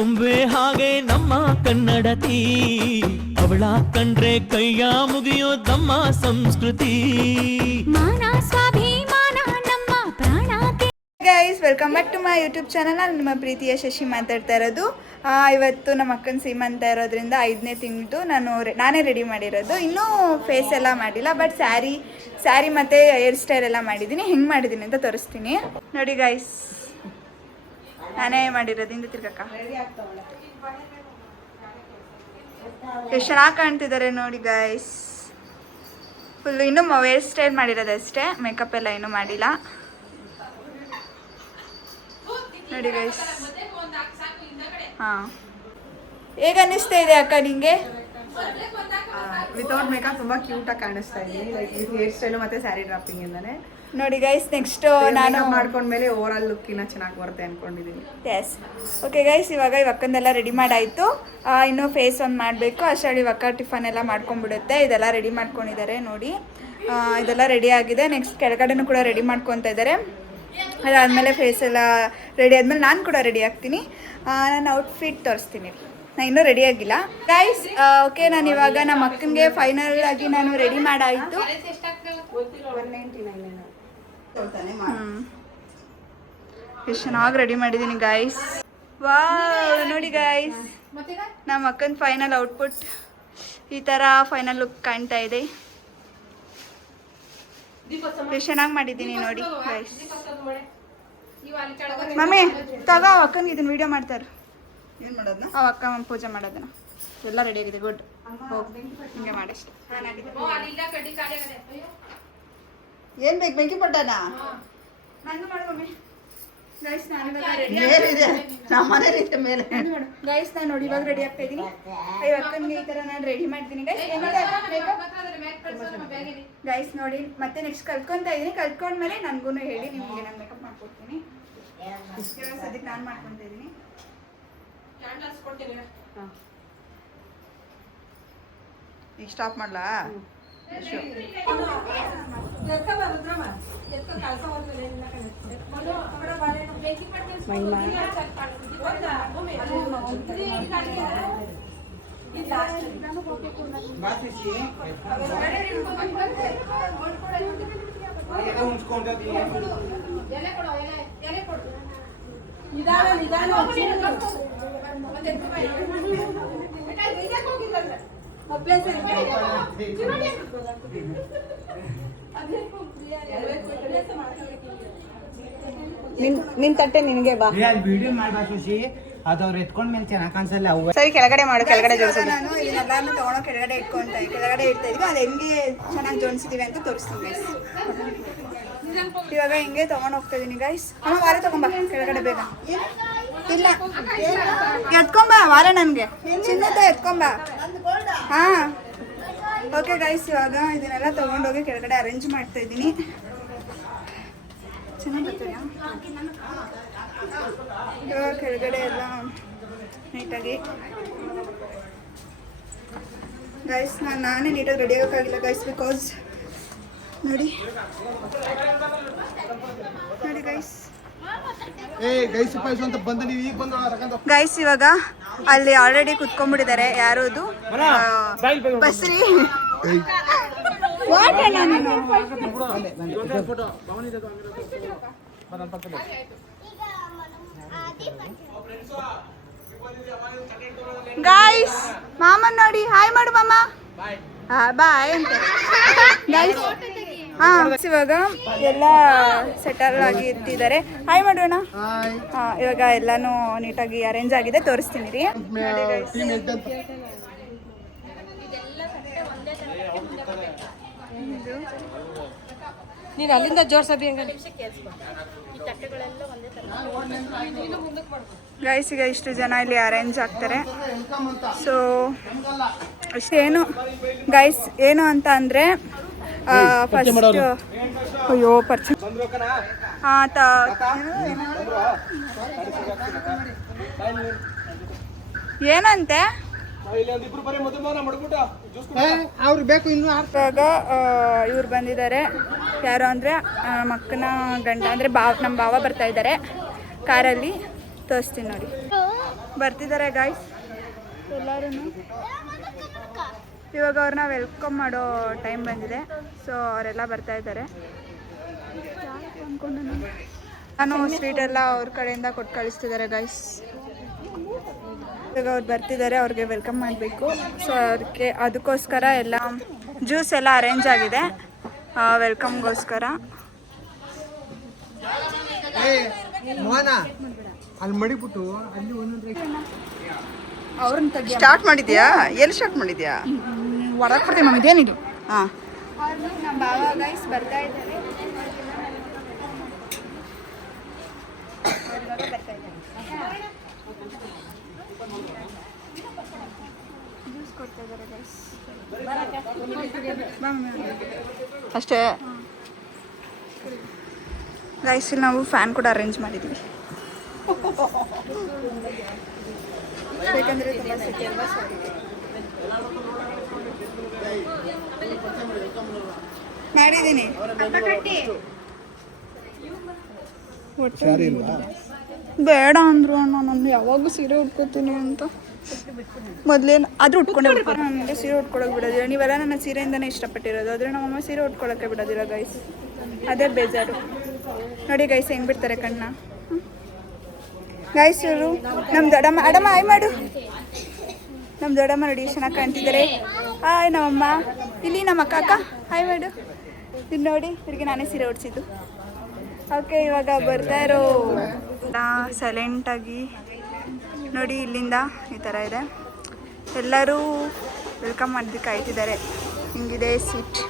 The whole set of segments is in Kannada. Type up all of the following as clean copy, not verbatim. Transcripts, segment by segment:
ಗೊಂಬೆ ಹಾಗೆ ನಮ್ಮ ಕನ್ನಡತಿ, ಅವಳ ಕಂಡ್ರೆ ಕೈಯ ಮುಗಿಯೋದಮ್ಮ ಸಂಸ್ಕೃತಿ. ಮಾನ ಸ್ವಾಭಿಮಾನ ನಮ್ಮ ಪ್ರಾಣ. Guys, welcome back to my YouTube channel. ನಾನು ನಿಮ್ಮ ಪ್ರೀತಿಯ ಶಶಿ ಮಾತಾಡ್ತಾ ಇರೋದು. ಇವತ್ತು ನಮ್ಮ ಅಕ್ಕನ ಸೀಮಂತ ಇರೋದ್ರಿಂದ 5ನೇ ತಿಂಗಳು ನಾನೇ ರೆಡಿ ಮಾಡಿರೋದು. ಇನ್ನೂ ಫೇಸ್ ಎಲ್ಲ ಮಾಡಿಲ್ಲ, ಬಟ್ ಸ್ಯಾರಿ ಮತ್ತು ಹೇರ್ ಸ್ಟೈಲ್ ಎಲ್ಲ ಮಾಡಿದ್ದೀನಿ. ಹೆಂಗೆ ಮಾಡಿದ್ದೀನಿ ಅಂತ ತೋರಿಸ್ತೀನಿ ನೋಡಿ ಗೈಸ್. ನಾನೇ ಮಾಡಿರೋದು. ಹಿಂದೆ ತಿರ್ಗಕ್ಕ ಎಷ್ಟು ಚೆನ್ನಾಗಿ ಕಾಣ್ತಿದ್ದಾರೆ ನೋಡಿ ಗೈಸ್. ಫುಲ್ಲು ಇನ್ನೂ ಹೇರ್ ಸ್ಟೈಲ್ ಮಾಡಿರೋದಷ್ಟೇ, ಮೇಕಪ್ ಎಲ್ಲ ಇನ್ನೂ ಮಾಡಿಲ್ಲ ನೋಡಿ ಗೈಸ್. ಹಾಂ, ಹೇಗೆ ಅನ್ನಿಸ್ತಾ ಇದೆ ಅಕ್ಕ ನಿಂಗೆ? ವಿತೌಟ್ ಮೇಕಪ್ ತುಂಬ ಕ್ಯೂಟಾಗಿ ಕಾಣಿಸ್ತಾ ಇದ್ದೀನಿ. ಲೈಕ್ ಹೇರ್ ಸ್ಟೈಲು ಮತ್ತು ಸ್ಯಾರಿ ಡ್ರಾಪಿಂಗ್ ಇಂದಾನೆ ನೋಡಿ ಗೈಸ್. ನೆಕ್ಸ್ಟ್ ನಾನು ಮಾಡ್ಕೊಂಡ್ಮೇಲೆ ಓವರ್ ಆಲ್ ಲುಕ್ ಇನ್ನೂ ಚೆನ್ನಾಗಿ ಬರುತ್ತೆ ಅಂದ್ಕೊಂಡಿದ್ದೀನಿ. Yes, okay guys. ಇವಾಗ ಇವಕ್ಕಂದೆಲ್ಲ ರೆಡಿ ಮಾಡಾಯಿತು. ಇನ್ನೂ ಫೇಸ್ ಒಂದು ಮಾಡಬೇಕು. ಅಷ್ಟರಲ್ಲಿ ಇವಕ್ಕ ಟಿಫನ್ ಎಲ್ಲ ಮಾಡ್ಕೊಂಡ್ಬಿಡುತ್ತೆ. ಇದೆಲ್ಲ ರೆಡಿ ಮಾಡ್ಕೊಂಡಿದ್ದಾರೆ ನೋಡಿ. ಇದೆಲ್ಲ ರೆಡಿ ಆಗಿದೆ. ನೆಕ್ಸ್ಟ್ ಕೆಳಗಡೆನೂ ಕೂಡ ರೆಡಿ ಮಾಡ್ಕೊತಾ ಇದ್ದಾರೆ. ಅದಾದಮೇಲೆ ಫೇಸ್ ಎಲ್ಲ ರೆಡಿ ಆದಮೇಲೆ ನಾನು ಕೂಡ ರೆಡಿ ಆಗ್ತೀನಿ. ನಾನು ಔಟ್ಫಿಟ್ ತೋರಿಸ್ತೀನಿ. ನಾನು ಇನ್ನೂ ರೆಡಿ ಆಗಿಲ್ಲ ಗೈಸ್. ಓಕೆ, ನಾನು ಇವಾಗ ನಮ್ಮ ಅಕ್ಕನಿಗೆ ಫೈನಲ್ ಆಗಿ ನಾನು ರೆಡಿ ಮಾಡಾಯಿತು. ಎಷ್ಟು ಚೆನ್ನಾಗಿ ರೆಡಿ ಮಾಡಿದ್ದೀನಿ ಗೈಸ್. ವಾವ್, ನೋಡಿ ಗೈಸ್, ನಮ್ಮ ಅಕ್ಕನ ಫೈನಲ್ ಔಟ್ಪುಟ್ ಈ ಥರ ಫೈನಲ್ ಲುಕ್ ಕಾಣ್ತಾ ಇದೆ. ಎಷ್ಟು ಚೆನ್ನಾಗಿ ಮಾಡಿದ್ದೀನಿ ನೋಡಿ ಗೈಸ್. ಮಮ್ಮಿ ತಗೋ, ಅಕ್ಕನಿಗೆ ಇದನ್ನ ವಿಡಿಯೋ ಮಾಡ್ತಾರೆ. ಏನು ಮಾಡೋದನ್ನ? ಅಕ್ಕ ಪೂಜೆ ಮಾಡೋದನ್ನ ಎಲ್ಲ ರೆಡಿ ಆಗಿದೆ. ಗುಡ್, ಹೋಗಿ ಹಿಂಗೆ ಮಾಡಷ್ಟೆ. ಏನು ಬೇಕು? ಬೆಂಕಿ ಪಟ್ಟಣ ನಾನು ಮಾಡು ಮಮ್ಮಿ. ಗೈಸ್, ನಾನು ಮೇಲಿದೆ, ನಮ್ಮ ಮನೇಲಿದೆ ಮೇಲೆ. ಗೈಸ್, ನಾನು ನೋಡಿ ಇವಾಗ ರೆಡಿ ಆಗ್ತಾ ಇದ್ದೀನಿ. ಅಕ್ಕನಿಗೆ ಈ ಥರ ನಾನು ರೆಡಿ ಮಾಡ್ತೀನಿ ಗೈಸ್. ಗೈಸ್ ನೋಡಿ, ಮತ್ತೆ ನೆಕ್ಸ್ಟ್ ಕಲ್ತ್ಕೊತಾ ಇದ್ದೀನಿ. ಕಲ್ತ್ಕೊಂಡ್ಮೇಲೆ ನನಗೂ ಹೇಳಿ, ನಿಮಗೆ ನಾನು ಮೇಕಪ್ ಮಾಡ್ಕೊಡ್ತೀನಿ. ಸದ್ಯಕ್ಕೆ ನಾನು ಮಾಡ್ಕೊತಾ ಇದ್ದೀನಿ. ಈಗ ಸ್ಟಾಪ್ ಮಾಡಲಾ? ನಿನ್ ತಟ್ಟೆ ನಿನಗೆ ಬಾ. ವಿಡಿಯೋ ಮಾಡ್ಬೇಕು ಖುಷಿ, ಅದವ್ರು ಎತ್ಕೊಂಡ್ಮೇಲೆ ಚೆನ್ನಾಗಿ ಕಾಣಿಸಲ್ಲ. ಅವು ಸರಿ, ಕೆಳಗಡೆ ಮಾಡು. ಕೆಳಗಡೆ ಜೋಡಿಸೋದು. ನಾನು ಇದನ್ನೆಲ್ಲಾನು ತಗೊಂಡು ಕೆಳಗಡೆ ಕೆಳಗಡೆ ಇಡ್ತಾ ಇದೀವಿ. ಅದು ಹೆಂಗೆ ಚೆನ್ನಾಗಿ ಜೋಡಿಸಿದೀವಿ ಅಂತ ತೋರಿಸ್ತೀನಿ ಗೈಸ್. ಇವಾಗ ಹಿಂಗೆ ತಗೊಂಡು ಹೋಗ್ತಾ ಇದೀನಿ ಗೈಸ್. ಅಮ್ಮ, ವಾರ ತಗೊಂಬ ಕೆಳಗಡೆ ಬೇಗ. ಇಲ್ಲ, ಎತ್ಕೊಂಬ ವಾರ, ನನಗೆ ಚಿನ್ನದ ಎತ್ಕೊಂಬ. ಹಾಂ, ಓಕೆ ಗೈಸ್. ಇವಾಗ ಇದನ್ನೆಲ್ಲ ತೊಗೊಂಡೋಗಿ ಕೆಳಗಡೆ ಅರೇಂಜ್ ಮಾಡ್ತಾ ಇದ್ದೀನಿ. ಚೆನ್ನಾಗಿ ಬರ್ತೀಯಾ? ಇವಾಗ ಕೆಳಗಡೆ ಎಲ್ಲ ನೀಟಾಗಿ ಗೈಸ್. ನಾನೇ ನೀಟಾಗಿ ರೆಡಿ ಆಗೋಕ್ಕಾಗಿಲ್ಲ ಗೈಸ್, ಬಿಕಾಸ್ ನೋಡಿ ಗೈಸ್. ಗೈಸ್, ಇವಾಗ ಅಲ್ಲಿ ಆಲ್ರೆಡಿ ಕುತ್ಕೊಂಡ್ಬಿಟ್ಟಿದ್ದಾರೆ. ಯಾರು ಅದು? ಬಸ್ರಿ. ಗೈಸ್, ಮಾಮನ್ ನೋಡಿ. ಹಾಯ್ ಮಾಡು ಮಾಮ. ಬಾಯ್ ಅಂತ ಗೈಸ್. ಹಾಂ, ಇವಾಗ ಎಲ್ಲ ಸೆಟಲ್ ಆಗಿ ಇರ್ತಿದ್ದಾರೆ. ಹಾಯ್ ಮಾಡೋಣ. ಹಾಂ, ಇವಾಗ ಎಲ್ಲಾನು ನೀಟಾಗಿ ಅರೇಂಜ್ ಆಗಿದೆ. ತೋರಿಸ್ತೀನಿ ರೀ. ನೀನು ಅಲ್ಲಿಂದ ಜೋರ್ಸಬಿ ಹಂಗ. ಗೈಸ್, ಈಗ ಇಷ್ಟು ಜನ ಇಲ್ಲಿ ಅರೇಂಜ್ ಆಗ್ತಾರೆ. ಸೊ ಅಷ್ಟೇನು ಗೈಸ್, ಏನು ಅಂತ ಅಂದರೆ ಫಸ್ಟ್ ಅಯ್ಯೋ ಪರ್ಚೆ ಏನಂತೆ ಅವ್ರು ಬೇಕು ಇನ್ನು. ಇವಾಗ ಇವ್ರು ಬಂದಿದ್ದಾರೆ. ಯಾರು ಅಂದರೆ ನಮ್ಮ ಅಕ್ಕನ ಗಂಡ ಅಂದರೆ ನಮ್ಮ ಭಾವ ಬರ್ತಾ ಇದ್ದಾರೆ ಕಾರಲ್ಲಿ. ತೋರಿಸ್ತೀನಿ ನೋಡಿ. ಬರ್ತಿದ್ದಾರೆ ಗಾಯ್ಸ್ ಎಲ್ಲರೂ. ಇವಾಗ ಅವ್ರನ್ನ ವೆಲ್ಕಮ್ ಮಾಡೋ ಟೈಮ್ ಬಂದಿದೆ. ಸೊ ಅವರೆಲ್ಲ ಬರ್ತಾ ಇದ್ದಾರೆ. ನಾನು ಸ್ವೀಟೆಲ್ಲ ಅವ್ರ ಕಡೆಯಿಂದ ಕೊಟ್ಟು ಕಳಿಸ್ತಿದ್ದಾರೆ ಗಾಯ್ಸ್. ಇವಾಗ ಅವ್ರು ಬರ್ತಿದ್ದಾರೆ, ಅವ್ರಿಗೆ ವೆಲ್ಕಮ್ ಮಾಡಬೇಕು. ಸೊ ಅವ್ರಿಗೆ ಅದಕ್ಕೋಸ್ಕರ ಎಲ್ಲ ಜ್ಯೂಸ್ ಎಲ್ಲ ಅರೇಂಜ್ ಆಗಿದೆ ವೆಲ್ಕಮ್ಗೋಸ್ಕರ. ಅಲ್ಲಿ ಮಡಿಬಿಟ್ಟು ಅಲ್ಲಿ ಒಂದೊಂದು ಅವ್ರನ್ನ ತೆಗಿ. ಸ್ಟಾರ್ಟ್ ಮಾಡಿದ್ಯಾ? ಎಲ್ಲಿ ಸ್ಟಾರ್ಟ್ ಮಾಡಿದ್ಯಾ? ಹೊರಗೆ ಕೊಡ್ತೀವಿ ಮ್ಯಾಮ್, ಇದೇನಿದು? ಹಾಂ, ನಮ್ಮ ಬಾವ ಗೈಸ್ ಬರ್ತಾ ಇದ್ದಾರೆ. ಜ್ಯೂಸ್ ಕೊಡ್ತಾ ಇದ್ದಾರೆ ಗೈಸ್. ಅಷ್ಟೇ. ಗೈಸ್ ಇಲ್ಲಿ ನಾವು ಫ್ಯಾನ್ ಕೂಡ ಅರೇಂಜ್ ಮಾಡಿದ್ವಿ. ಬೇಕಂದ್ರೆ ತುಂಬ ಸೆಕೆ ಅಲ್ವಾ, ಸೊ ಅದಕ್ಕೆ ಮಾಡಿದ್ದೀನಿ. ಬೇಡ ಅಂದ್ರು ಅಣ್ಣ, ನಾನು ಯಾವಾಗೂ ಸೀರೆ ಉಟ್ಕೋತೀನಿ ಅಂತ. ಮೊದಲೇನು ಆದರೂ ಉಟ್ಕೊಂಡೇ ಉಟ್ಕೊಂಡು ನನಗೆ ಸೀರೆ ಉಟ್ಕೊಳ್ಳೋಕೆ ಬಿಡೋದಿಲ್ಲ. ನೀವೆಲ್ಲ ನನ್ನ ಸೀರೆಯಿಂದನೇ ಇಷ್ಟಪಟ್ಟಿರೋದು, ಆದರೆ ನಮ್ಮಮ್ಮ ಸೀರೆ ಉಟ್ಕೊಳ್ಳೋಕ್ಕೆ ಬಿಡೋದಿಲ್ಲ ಗೈಸ್. ಅದೇ ಬೇಜಾರು. ನೋಡಿ ಗೈಸ್ ಹೆಂಗೆ ಬಿಡ್ತಾರೆ ಕಣ್ಣ. ಗೈಸ್ ಇವರು ನಮ್ಮ ದೊಡ್ಡಮ್ಮ. ಅಡಮ್ಮ ಆಯ್ ಮಾಡು. ನಮ್ಮ ದೊಡ್ಡಮ್ಮ ನೋಡಿ ಚೆನ್ನಾಗಿ ಕಾಣ್ತಿದ್ದಾರೆ. ಹಾಯ್ ನಮ್ಮಮ್ಮ. ಇಲ್ಲಿ ನಮ್ಮ ಅಕ್ಕ ಹಾಯ್ ಮಾಡು. ಇದು ನೋಡಿ ಇವ್ರಿಗೆ ನಾನೇ ಸೀರೆ ಉಡ್ಸಿದ್ದು. ಓಕೆ, ಇವಾಗ ಬರ್ತಾ ಇರೋ ಸೈಲೆಂಟಾಗಿ ನೋಡಿ. ಇಲ್ಲಿಂದ ಈ ಥರ ಇದೆ. ಎಲ್ಲರೂ ವೆಲ್ಕಮ್ ಮಾಡೋದಕ್ಕೆ ಕಾಯ್ತಿದ್ದಾರೆ. ಹಿಂಗಿದೆ ಸೀಟ್.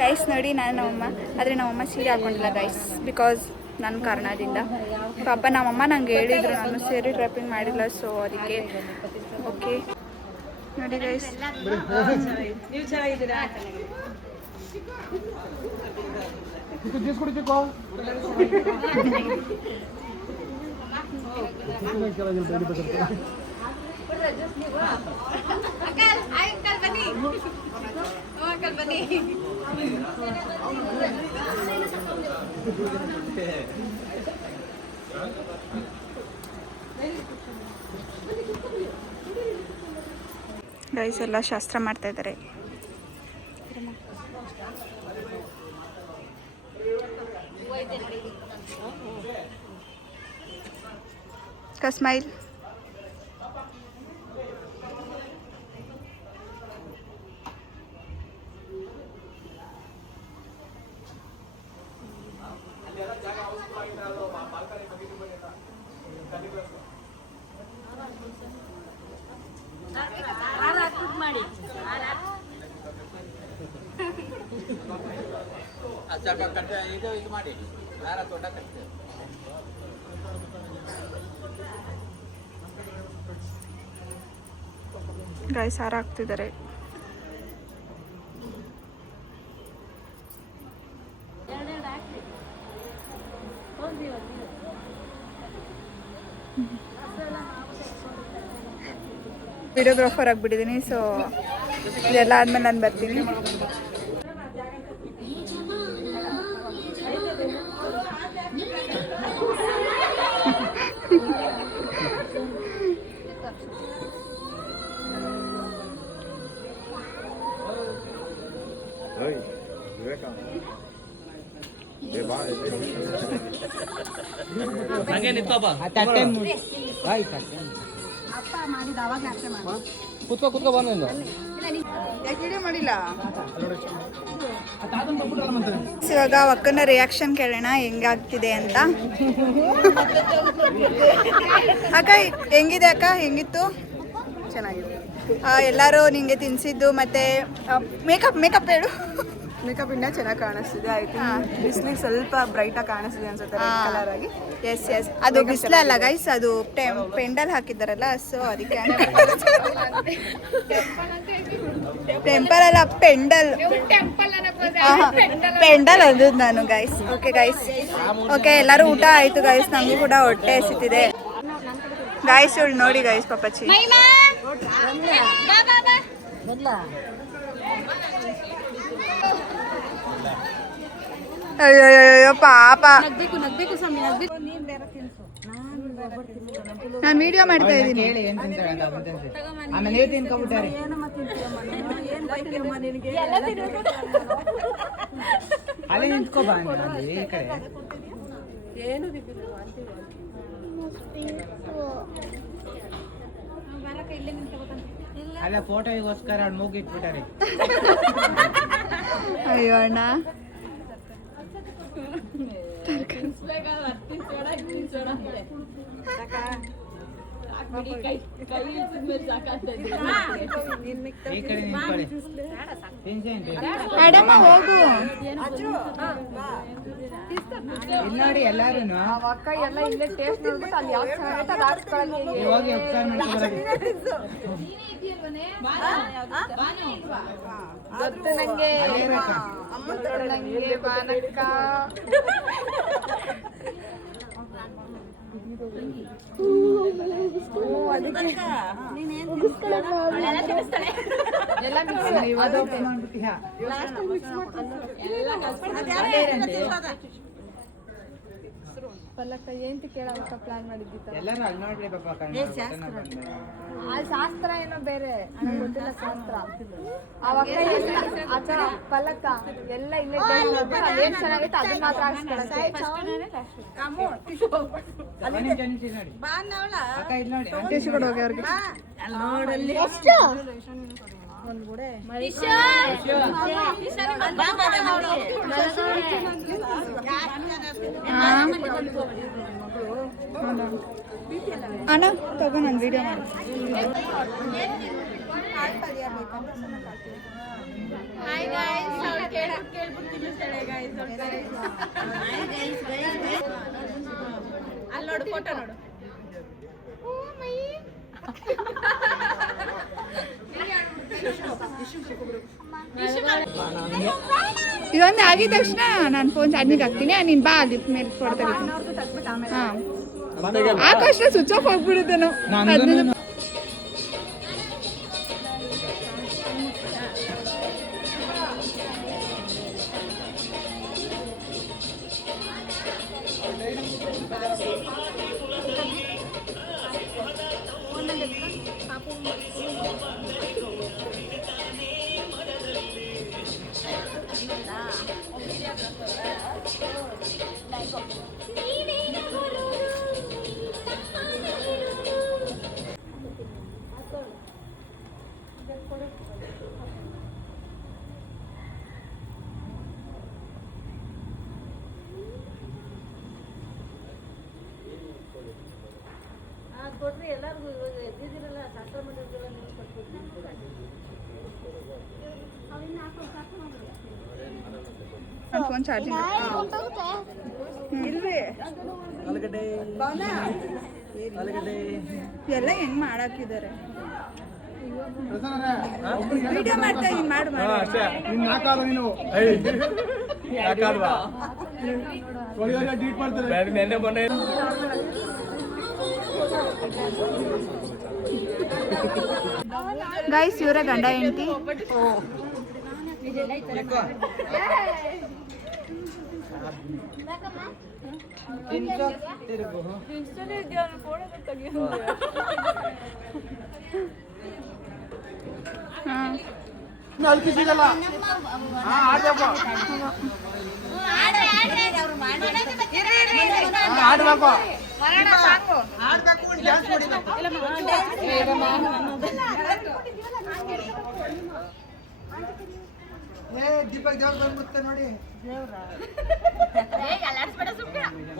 ಗೈಸ್ ನೋಡಿ, ನಾನು ನಮ್ಮಮ್ಮ, ಆದರೆ ನಮ್ಮಮ್ಮ ಸೀರೆ ಹಾಕೊಂಡಿಲ್ಲ ಗೈಸ್, ಬಿಕಾಸ್ ನನ್ನ ಕಾರಣದಿಂದ. ಪಾಪ ನಮ್ಮಮ್ಮ ನಂಗೆ ಹೇಳಿದ್ರು ನಾನು ಸೀರೆ ಡ್ರಾಪಿಂಗ್ ಮಾಡಿಲ್ಲ, ಸೊ ಅದಕ್ಕೆ. ಓಕೆ ನೋಡಿ ಗೈಸ್, ನೀವು ಚೆನ್ನಾಗಿದ್ದೀರಾ? ಗೈಸ್ ಎಲ್ಲ ಶಾಸ್ತ್ರ ಮಾಡ್ತಾ ಇದ್ದಾರೆ. ಸ್ಮೈಲ್. ಗೈಸ್ ಹಾರ ಹಾಕ್ತಿದ್ದಾರೆ. ವಿಡಿಯೋಗ್ರಾಫರ್ ಆಗಿಬಿಟ್ಟಿದ್ದೀನಿ. ಸೊ ಇದೆಲ್ಲ ಆದ್ಮೇಲೆ ನಾನು ಬರ್ತೀನಿ. ಹಾಗೆ ನಿಂತ್ಕೋಪ. ಕುತ್ಕೋ ಬಂದು ಮಾಡಿಲ್ಲ. ಇವಾಗ ಅಕ್ಕನ ರಿಯಾಕ್ಷನ್ ಕೇಳೋಣ ಹೆಂಗಾಗ್ತಿದೆ ಅಂತ. ಅಕ್ಕ ಹೆಂಗಿದೆ ಅಕ್ಕ? ಹೆಂಗಿತ್ತು? ಚೆನ್ನಾಗಿದೆ. ಎಲ್ಲರೂ ನಿಂಗೆ ತಿನ್ಸಿದ್ದು ಮತ್ತೆ ಮೇಕಪ್ ಹೇಳು. ಮೇಕಪ್ ಇಂದ ಚೆನ್ನಾಗಿ ಕಾಣಿಸ್ತಿದೆ. ಆಯ್ತು, ಬಿಸ್ಲಿಗೆ ಸ್ವಲ್ಪ ಬ್ರೈಟಾಗಿ ಕಾಣಿಸ್ತಿದೆ ಅನ್ಸುತ್ತೆ, ಕಲರ್ ಆಗಿ. ಎಸ್ ಅದು ಬಿಸಿಲಲ್ಲ ಗೈಸ್, ಅದು ಪೆಂಡಲ್ ಹಾಕಿದ್ದಾರಲ್ಲ, ಸೊ ಅದಕ್ಕೆ. ಟೆಂಪಲ್ ಅಲ್ಲ, ಪೆಂಡಲ್. ಪೆಂಡಲ್ ಅಂದದ್ದು ನಾನು ಗೈಸ್. ಓಕೆ ಗೈಸ್, ಓಕೆ ಎಲ್ಲರೂ ಊಟ ಆಯ್ತು ಗೈಸ್. ನಮಗೂ ಕೂಡ ಹೊಟ್ಟೆ ಹಸಿತಿದೆ ಗೈಸ್. ಇವಳು ನೋಡಿ ಗೈಸ್, ಪಾಪಚ್ಚಿ ಅಯ್ಯೋ ಪಾಪ ನಗ್ಬೇಕು ಸ್ವಾಮಿ ನಗ್ಬೇಕು. ನಾನು ವಿಡಿಯೋ ಮಾಡ್ತಾ ಇದ್ದೀನಿ. ಕೇಳಿ ಏನ್ ತಿಂತಾರೆ ಅಂತ ಆಮೇಲೆ ನೀವು ತಿನ್ಕೊಂಡ್ಬಿಟ್ಟಾರೆ ಅಲ್ಲಿ ನಿಂತ್ಕೋ ಬಾ ನೀನು ಈ ಕಡೆ. ಅಲ್ಲ ಫೋಟೋಗೋಸ್ಕರ ಅವ್ನು ಮೂಗು ಇಟ್ಬಿಟ್ಟಾರೆ. ಅಯ್ಯೋ ಅಣ್ಣ ಈ ಕಡೆ ನಿಂತ್ಕೊಳ್ಳಿ. ತಿನ್ಸೇನ್ರಿ ಮೇಡಮ್ ಹೋಗು. ಇಲ್ಲಿ ನೋಡಿ ಎಲ್ಲಾರು ಹೋಗಿ ಉಪಚಾರ ಮಾಡ್ಕೊಬರೋದು. ಅದೇ ಬೇಕಾ? ಇವತ್ತು open ಮಾಡ್ಬಿಟ್ಟಿಯಾ? ಎಲ್ಲರೂ ಅಲ್ಲಿ ನೋಡ್ರಿ ಪಾಪ ಶಾಸ್ತ್ರ ಏನೋ ಬೇರೆ ಗೊತ್ತಿಲ್ಲ ಶಾಸ್ತ್ರ ಪಲಕ ಎಲ್ಲ ಇಲ್ಲೇ ಏನ್ ಚೆನ್ನಾಗೈತೆ ಅದನ್ನ ಮಾತ್ರ ಹಾಕ್ಸ್ಕೊಳಕ್ಕೆ. ನೋಡಿ ಅಕ್ಕ ಇಲ್ಲಿ ನೋಡಿ ಟೇಸ್ಟ್ ಕೊಡು ಹೋಗಿ ಅವ್ರಿಗೆ. ಅಣ್ಣ ತಗೋ ನಾನು ವಿಡಿಯೋ ಮಾಡಿ. ಅಲ್ಲಿ ನೋಡು ಫೋಟೋ ನೋಡು. ಇದೊಂದು ಆಗಿದ ತಕ್ಷಣ ನಾನು ಫೋನ್ ಚಾರ್ಜಿಗೆ ಹಾಕ್ತೀನಿ. ನೀನು ಬಾ ಅಲ್ಲಿ ಮೇಲೆ ಫೋಟೋ ತೆಗಿತೀನಿ. ಹಾಂ ಆಕಾಶ ಸ್ವಿಚ್ ಆಫ್ ಆಗ್ಬಿಡುತ್ತೆ ನಾವು. ನನ್ನ ಫೋನ್ ಚಾರ್ಜಿಂಗ್ ಎಲ್ಲ ಹೆಂಗ್ ಮಾಡಾಕಿದ್ದಾರೆ. ವಿಡಿಯೋ ಮಾಡ್ತಾ ಇದ್ದೀನಿ ಮಾಡು ಗೈಸ್. ಇವರ ಗಂಡ ಹೆಂಡತಿ. ದೀಪಕ್ ದೇವ್ರ ಬಂದ್ಬಿಡ್ತೆ ನೋಡಿ.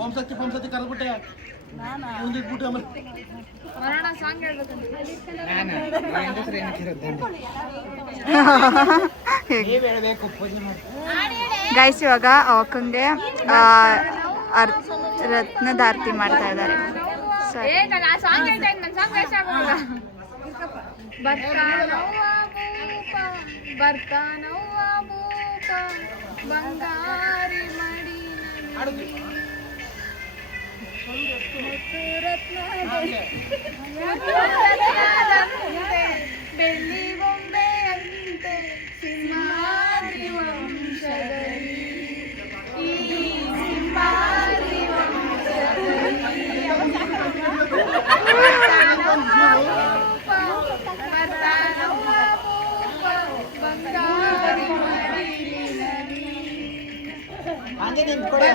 ಓಂ ಸತ್ಯ ಕರೆದ್ಬಿಟ್ಟೆ ಗೈಸ್. ಇವಾಗ ಅಕ್ಕಂಗೆ ರತ್ನದಾರ್ತಿ ಮಾಡ್ತಾ ಇದ್ದಾರೆ. ಬಂಗಾರಿ ಮಡಿ ರತ್ನ ಬೆಳ್ಳಿ ಬೊಂಬೆಯಂತೆ ಸಿಂಹಾದ್ರಿ ವಂಶದಲ್ಲಿ ಈ ಸಿಂಹಾದ್ರಿ ಬಂಗಾರಿ ಮಡಿಲಿನಲ್ಲಿ ಹಂಗೆ ನಿಂತ್ಕೊಳ್ಳಿ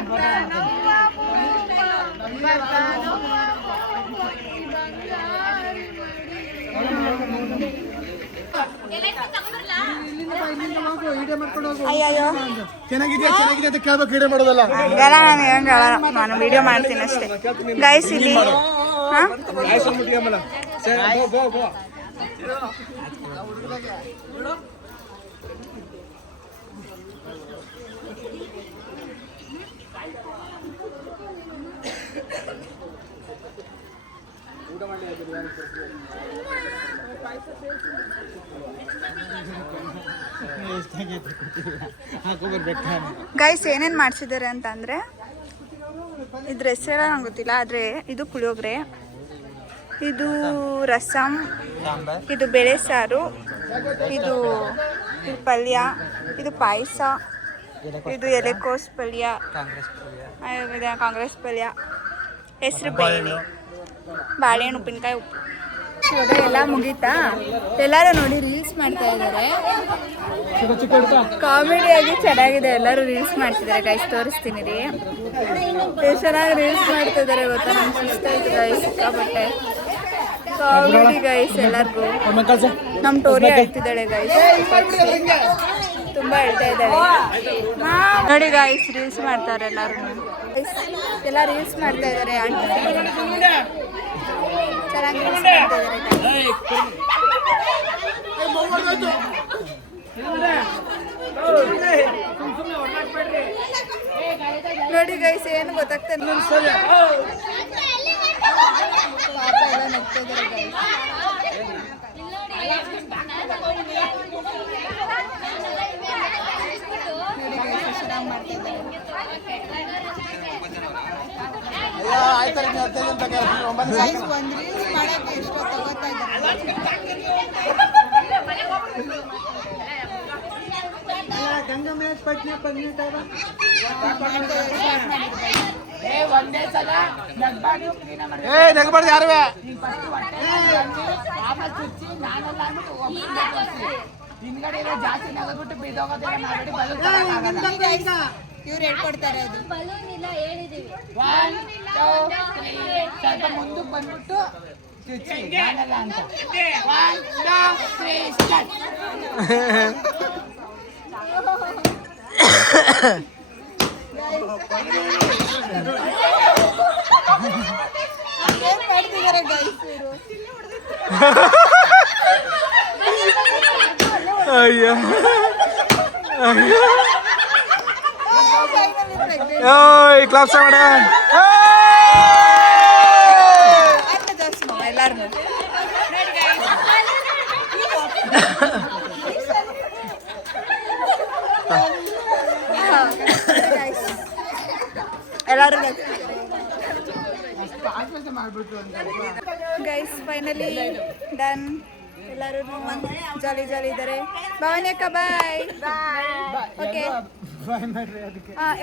ಅಯ್ಯಯ್ಯೋ ಚೆನ್ನಾಗಿದೆ ಅಂತ ಕೇಳ್ಬೇಕು ವಿಡಿಯೋ ಮಾಡೋದಲ್ಲ. ಹಂಗಲ್ಲ, ನಾನು ಏನು ಹೇಳಲ್ಲ, ನಾನು ವಿಡಿಯೋ ಮಾಡ್ತೀನಿ ಅಷ್ಟೇ. ಗೈಸ್ ಇಲ್ಲಿ ಹಾಂ ಗೈಸ್ ಏನೇನು ಮಾಡಿಸಿದ್ದಾರೆ ಅಂತಂದರೆ ಇದ್ರ ಹೆಸರೆಲ್ಲ ನಂಗೆ ಗೊತ್ತಿಲ್ಲ, ಆದರೆ ಇದು ಪುಳಿಯೋಗರೆ, ಇದು ರಸಮ್, ಇದು ಬೇಳೆ ಸಾರು, ಇದು ಪಲ್ಯ, ಇದು ಪಾಯಸ, ಇದು ಎಲೆಕೋಸು ಪಲ್ಯ, ಕಾಂಗ್ರೆಸ್ ಪಲ್ಯ, ಹೆಸರು ಬೇಳೆ, ಬಾಳೆಹಣ್ಣು, ಉಪ್ಪಿನಕಾಯಿ, ಉಪ್ಪು. ಇವಾಗ ಎಲ್ಲ ಮುಗೀತಾ? ಎಲ್ಲರೂ ನೋಡಿ ರೀಲ್ಸ್ ಮಾಡ್ತಾ ಇದ್ದಾರೆ, ಕಾಮಿಡಿಯಾಗಿ ಚೆನ್ನಾಗಿದೆ. ಎಲ್ಲರೂ ರೀಲ್ಸ್ ಮಾಡ್ತಿದ್ದಾರೆ ಗೈಸ್, ತೋರಿಸ್ತೀನಿ ರೀ. ಎಷ್ಟು ಚೆನ್ನಾಗಿ ರೀಲ್ಸ್ ಮಾಡ್ತಾ ಇದ್ದಾರೆ ಗೊತ್ತಾ, ನಮ್ಗೆ ಸುಸ್ತಾಯ್ತು ಗೈಸ್ ಸಿಕ್ಕಾಪಟ್ಟೆ. ಕಾಮಿಡಿ ಗೈಸ್ ಎಲ್ಲರಿಗೂ. ನಮ್ಮ ಟೋರಿ ಹೇಳ್ತಿದ್ದಾಳೆ ಗೈಸ್, ತುಂಬ ಹೇಳ್ತಾ ಇದ್ದಾಳೆ. ನೋಡಿ ಗೈಸ್ ರೀಲ್ಸ್ ಮಾಡ್ತಾರೆ ಎಲ್ಲರೂ, ಎಲ್ಲ ರೀಲ್ಸ್ ಮಾಡ್ತಾ ಇದ್ದಾರೆ. ಆಂಟಿ ಚೆನ್ನಾಗಿ ರೀಲ್ಸ್ ಮಾಡ್ತಾ ಇದ್ದಾರೆ. ನೋಡಿ ಗೈಸ್ ಏನು ಗೊತ್ತಾಗ್ತದೆ, ಪಾಪ ಎಲ್ಲ ನಗ್ತಾ ಇದ್ದಾರೆ ಗೈಸ್. ನೋಡಿ ಗೈಸ್ ಚೆನ್ನಾಗಿ ಮಾಡ್ತಾ ಇದ್ದಾರೆ. ಗೈಸ್ ಒಂದು ರೀಲ್ಸ್ ಮಾಡೋಕ್ಕೆ ಎಷ್ಟೋ ತಗೋತಾ ಇದ್ದಾರೆ. ನಗಬಾರ್ದು ಯಾರುವೆ ಇವ್ರು ಹೇಳ್ಕೊಡ್ತಾರೆ ಅದು. ಸ್ವಲ್ಪ ಮುಂದಕ್ಕೆ ಬಂದ್ಬಿಟ್ಟು ಅಂತ ಏನ್ ಮಾಡ್ತಿದ್ದಾರೆ ಗೈಸ್ ಇವರು? ಅಯ್ಯ ಕ್ಲಾಪ್ಸ್ ಮಾಡ ಎಲ್ಲಾರು ಎಲ್ಲರೂ ಗೈಸ್ ಫೈನಲಿ ಡನ್. ಎಲ್ಲರೂ ಜಾಲಿ ಜಾಲಿ ಇದ್ದಾರೆ. ಭವಾನಿ ಅಕ್ಕ ಬಾಯ್. ಓಕೆ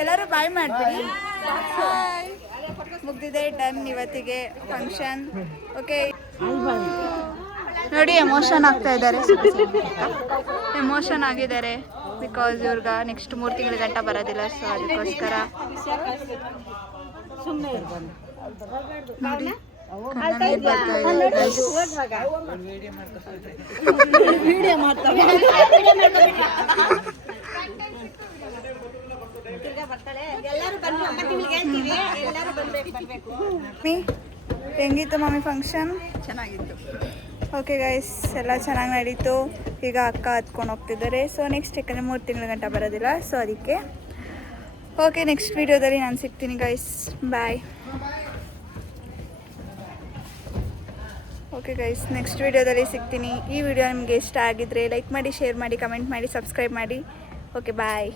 ಎಲ್ಲರೂ ಬಾಯ್ ಮಾಡ್ತೀವಿ. ಬಾಯ್. ಮುಗ್ದಿದೆ, ಡನ್ ಇವತ್ತಿಗೆ ಫಂಕ್ಷನ್. ಓಕೆ ನೋಡಿ ಎಮೋಷನ್ ಆಗ್ತಾ ಇದ್ದಾರೆ, ಎಮೋಷನ್ ಆಗಿದ್ದಾರೆ. ಬಿಕಾಸ್ ಇವ್ರಿಗೆ ನೆಕ್ಸ್ಟ್ 3 ತಿಂಗಳ ಗಂಟ ಬರೋದಿಲ್ಲ, ಸೊ ಅದಕ್ಕೋಸ್ಕರ ನೋಡಿ ಹೆಂಗಿತ್ತು ಮಮ್ಮಿ ಫಂಕ್ಷನ್? ಚೆನ್ನಾಗಿತ್ತು. ಓಕೆ ಗೈಸ್ ಎಲ್ಲ ಚೆನ್ನಾಗಿ ನಡೀತು. ಈಗ ಅಕ್ಕ ಹತ್ಕೊಂಡು ಹೋಗ್ತಿದ್ದಾರೆ. ಸೊ ನೆಕ್ಸ್ಟ್ ಯಾಕಂದರೆ 3 ತಿಂಗಳ ಗಂಟ ಬರೋದಿಲ್ಲ, ಸೊ ಅದಕ್ಕೆ. ಓಕೆ ನೆಕ್ಸ್ಟ್ ವೀಡಿಯೋದಲ್ಲಿ ನಾನು ಸಿಗ್ತೀನಿ ಗೈಸ್, ಬಾಯ್. ಓಕೆ ಗೈಸ್ ನೆಕ್ಸ್ಟ್ ವೀಡಿಯೋದಲ್ಲಿ ಸಿಗ್ತೀನಿ. ಈ ವಿಡಿಯೋ ನಿಮಗೆ ಇಷ್ಟ ಆಗಿದ್ರೆ ಲೈಕ್ ಮಾಡಿ, ಶೇರ್ ಮಾಡಿ, ಕಮೆಂಟ್ ಮಾಡಿ, ಸಬ್ಸ್ಕ್ರೈಬ್ ಮಾಡಿ. ಓಕೆ ಬಾಯ್.